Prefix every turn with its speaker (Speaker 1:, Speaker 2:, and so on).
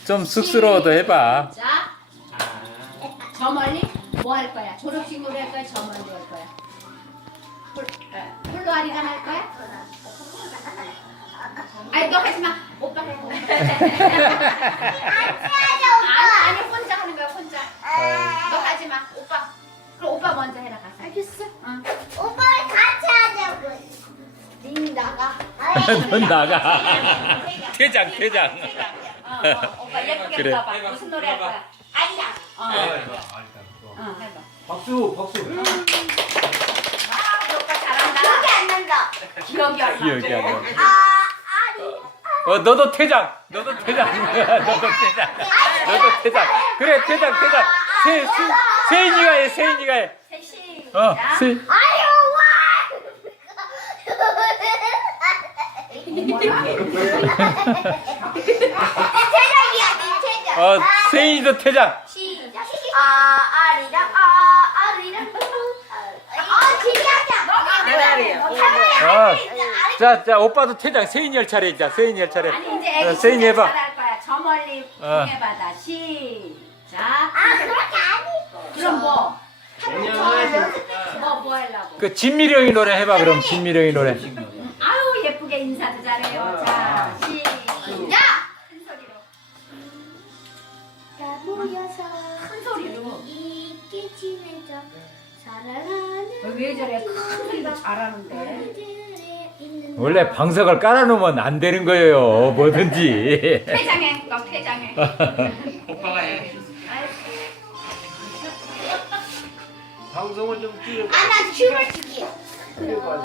Speaker 1: 좀 쑥스러워도 해봐.
Speaker 2: 자, 저 멀리 뭐 할 거야? 졸업식으로 할 거야? 저 멀리 할 거야? 홀로 아리랑 할 거야? 아니 너 하지 마. 오빠 해. 아니 혼자 하는 거야 혼자. 너 하지 마. 오빠. 그럼 오빠 먼저 해라 가서.
Speaker 3: 알겠어?
Speaker 2: 응.
Speaker 3: 오빠랑 같이 하자고. 니 나가.
Speaker 1: 넌 나가. 퇴장.
Speaker 2: 오빠 예쁘게
Speaker 1: 그래.
Speaker 2: 불러봐. 무슨 노래 할 거야? 아리랑. 해봐.
Speaker 4: 박수.
Speaker 2: 아, 우리 오빠 잘한다.
Speaker 3: 기억이 안 난다.
Speaker 2: 기억이 안 나.
Speaker 1: 기억이 안 나.
Speaker 3: 아리.
Speaker 1: 너도 퇴장. 너도 퇴장. 그래, 퇴장. 세인이가 해.
Speaker 2: 셋이.
Speaker 1: 세.
Speaker 3: 아유 와. 태장이야 니 태장.
Speaker 1: 세인이도 퇴장.
Speaker 3: 시작. 아리랑 아리랑. 진짜자.
Speaker 1: 자, 오빠도 퇴장. 세인이 할 차례 있자. 세인이 할 차례.
Speaker 2: 아니 이제 애기
Speaker 1: 세인이
Speaker 2: 진짜
Speaker 1: 해봐.
Speaker 2: 잘할 거야. 저 멀리 동해바다. 시작.
Speaker 3: 그렇게 아니.
Speaker 2: 그럼 뭐
Speaker 4: 안녕하세요.
Speaker 2: 뭐 하려고?
Speaker 1: 그 진미령이 노래 해봐. 그럼 진미령이 노래.
Speaker 2: 아유 예쁘게 인사도 잘해요. 자 시작. 큰 소리로.
Speaker 3: 다 모여서
Speaker 2: 큰 소리로.
Speaker 3: 있게 지내자. 사랑하는
Speaker 2: 왜 저래? 큰 소리로 잘하는데.
Speaker 3: 그들의 있는
Speaker 1: 원래 방석을 깔아놓으면 안 되는 거예요. 뭐든지.
Speaker 2: 퇴장해. 너 퇴장해.
Speaker 4: 오빠가 해.
Speaker 2: 아이고.
Speaker 4: 방송을 좀 줄여.
Speaker 3: 아나 춤을 추게.